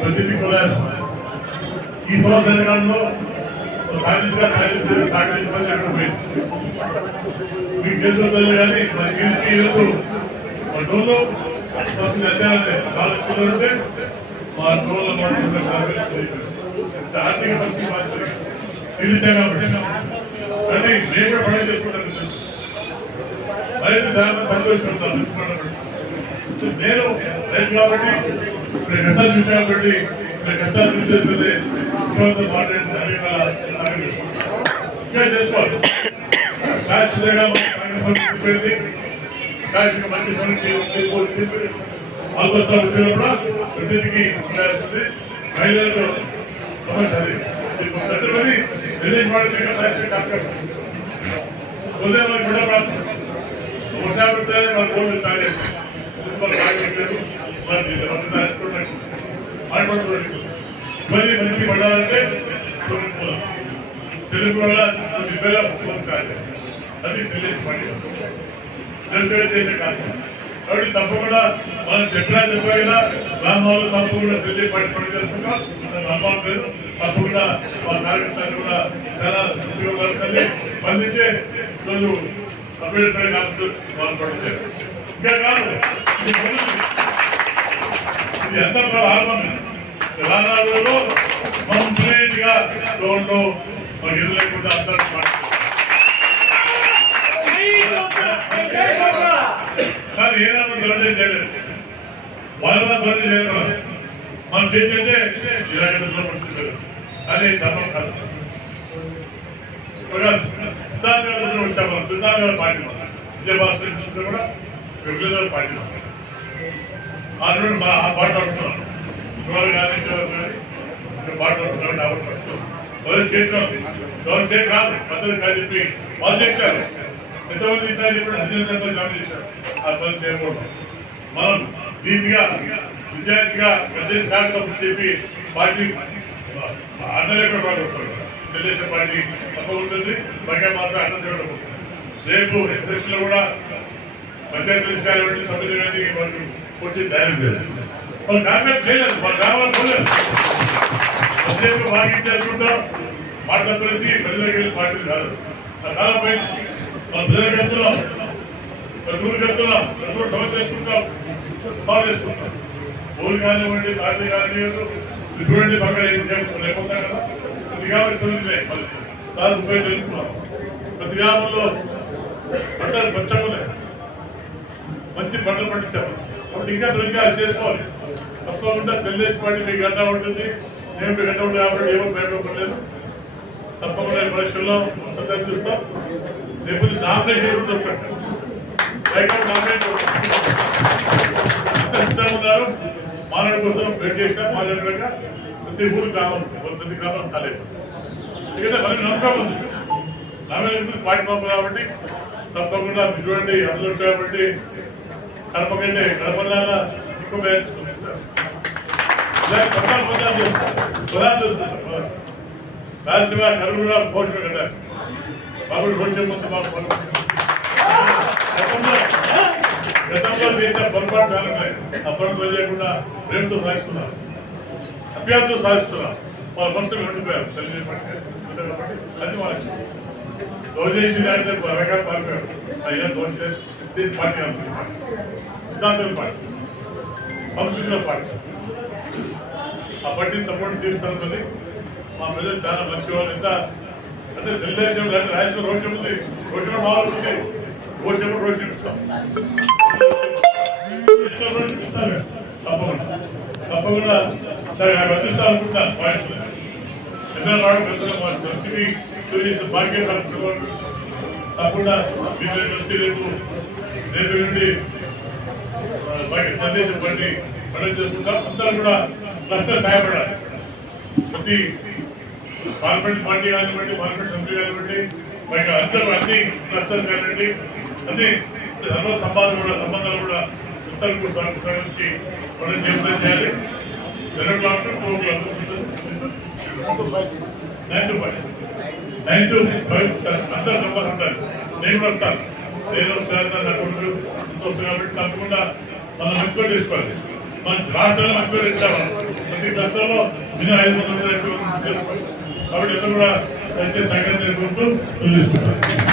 ప్రతిదీ కూడా ఈ సంవత్సర కాలంలో సాగించుకొని అక్కడ పోయింది. మీకు తెలుస్తుంది కానీ ఈరోజు మా టోల్లో కాలేజీలో ఉంటే మా టోల్లో ఆర్థిక పరిస్థితి బాధ్యత నిలిచాం కాబట్టి కానీ మేము కూడా పని చేసుకుంటాను. మరింత చాలా సంతోషపడతాను. నేను రైతు కాబట్టి ఇప్పుడు కష్టాలు చూసాను కాబట్టి ఇక్కడ కష్టాలు చూసేస్తుంది మాట్లాడి ఇంకా చేసుకోవాలి. చెప్పేది కాశీకి మంచి పని ఆల్బస్తా వచ్చినా కూడా ప్రతికి ఉండాల్సింది. మహిళలకు సమస్య అది చట్టమని రిలీజ్ పడితే ఉదయం కూడా వర్షాపడితే మన కోళ్ళు స్టార్ట్ ఇవన్నీ మంచి పడాలంటే తెలుగు వల్ల కాదు అది తెలియదు పడి కాదు. కాబట్టి తప్పకుండా మనం చెప్పినా గ్రామాలు తప్పకుండా తెలియ పడి చేసుకుంటాం. గ్రామాల పేరు తప్పకుండా మా కార్యకర్తలు కూడా చాలా ఉపయోగాలు స్పందించే రోజు అభ్యర్థి కావచ్చు వాళ్ళు పడుతారు. ఇంకా కాదు ఇది ఎంత ప్రారంభం తెలంగాణలో కంప్లీట్ గా రోడ్లు మాకు ఎదురు లేకుండా అందరూ కానీ ఏదైనా దొరకలేదు చేయలేదు. వాళ్ళ దొరకలేదు చేయలేదు. మనం చేసేంటే ఇలాంటి పడుతున్నారు. అదే ధర్మం కాదు. సిద్ధార్థ గారు వచ్చాము. సిద్ధార్థ గారు పార్టీ విజయభాస్కర్ కూడా రెగ్యులర్ పార్టీ ఆ పాట వస్తున్నాను. ఇవాళ కానీ పాట వస్తున్నాను. ఎవరు చేసాం ఎవరు చేయ కాదు పద్ధతి కాదు చెప్పి వాళ్ళు చెప్పారు. ఎంతమంది ఇట్లా చెప్పి నిజంగా జాయిన్ చేశారు. ఆ పని చేయకూడదు. మనం నీతిగా విద్యార్థిగా ప్రదేశ కార్యక్రమం చెప్పి పార్టీ అన్నలేక తెలుగుదేశం పార్టీ తప్ప ఉంటుంది. బయట మాత్రం అర్థం చేయడం రేపు ఎస్ఎస్లో కూడా పంచాయతీ అధికారులు సభ్యులు కానీ వాళ్ళు వచ్చి ధైర్యం లేదు. వాళ్ళు కాంగ్రెస్ చేయలేదు. వాళ్ళు కావాలనుకోలేదు. ప్రత్యేక బాగా చేసుకుంటాం. మాట తప్పనిచ్చి ప్రజలకు వెళ్ళి పార్టీలు కాదు. కాలపై మన ప్రజలకు వెళ్తున్నాం. ప్రతి ఊరికి వెళ్తున్నాం. ప్రతి ఊరు సమస్య చేసుకుంటాం. సాల్వ్ చేసుకుంటాం. ఊరు కానివ్వండి పార్టీ కానివ్వండి చూడండి పక్కన లేకుండా కదా ప్రతి గ్రామం తొలిగినాయి. దాని ఉపయోగం తెలుసుకున్నాం. ప్రతి గ్రామంలో బట్టలు పంచమున్నాయి. మంచి బట్టలు పండించాము. కాబట్టి ఇంకా ప్రజలు చేసుకోవాలి. తప్పకుండా తెలుగుదేశం పార్టీ మీకు గంట ఉంటుంది. నేను మీకు గంట ఉంటుంది కాబట్టి ఏమో బయటపడలేదు. తప్పకుండా పరీక్షల్లో సత్తా చూస్తాం. లేకపోతే నామినేషన్ దొరకండి. బయట నామినేషన్ సిద్ధంగా ఉన్నారు. మాట్లాడే కోసం బ్రేక్ చేసినా మాట్లాడలేక ప్రతి ఊరు గ్రామం ప్రతి గ్రామం కాలేదు. ఎందుకంటే మనకి నమ్మకం ఉంది. నామినేషన్ పార్టీ పంపు కాబట్టి తప్పకుండా చూడండి అందులో కాబట్టి కడపకంటే కడపదాన ఎక్కువ వేసుకుంటారు. రాజ్యసభ కరువు కూడా పోషణ కదా బాబుడు పోషణ ముందు గతంలో చేసిన పొరపాటు కాలంలో అప్పట్లో చేయకుండా ప్రేమతో సాగిస్తున్నారు. అభ్యర్థులు సాధిస్తున్నారు. వాళ్ళ మనసులు ఉండిపోయారు. అది వాళ్ళకి దోచేసి రకాల పాల్పోయారు. అయినా దోచేసి పార్టీ అనుకుంటున్నారు. సిద్ధాంతం పార్టీ సంస్కృతిలో పార్టీ ఆ పార్టీ తప్పకుండా తీరుస్తుంది. మా ప్రజలు చాలా మంచివాళ్ళు. ఎంత అంటే తెలుగుదేశం అంటే రాజకీయ రోషం ఉంది. రోషం బాగుంటుంది. రోషం రోషం ఇస్తాం. తప్పకుండా తప్పకుండా సరే నాకు అందిస్తా అనుకుంటున్నాను. పార్టీ ఎన్నో రావడం పెద్దలు భాగ్యం తప్పకుండా కలిసి రేపు నుండి సందేశం పడి పండుగ చేసుకుంటాం. అందరూ కూడా లక్ష సహాయపడాలి. ప్రతి పార్లమెంట్ పార్టీ కానివ్వండి పార్లమెంట్ సభ్యులు కానివ్వండి బయట అందరూ అన్ని నష్టాలు కానివ్వండి అన్ని సర్వ సంబంధాలు కూడా పుస్తకాల నుంచి మనం జీవితం చేయాలి. 11 o'clock to 4 o'clock 9 to 5 అందరూ సంబంధం ఉంటారు. నేను కూడా వస్తాను. నేను వస్తాను నా కొడుకు వస్తుంది కాబట్టి తప్పకుండా మనం ఎక్కువ తీసుకోవాలి. మన రాష్ట్రంలో మంచి పేరు ఇచ్చాము. ప్రతి దశలో మినిమం 500 కాబట్టి ఇతను కూడా వచ్చే సంగతి తెలుసుకుంటూ చూసుకుంటారు.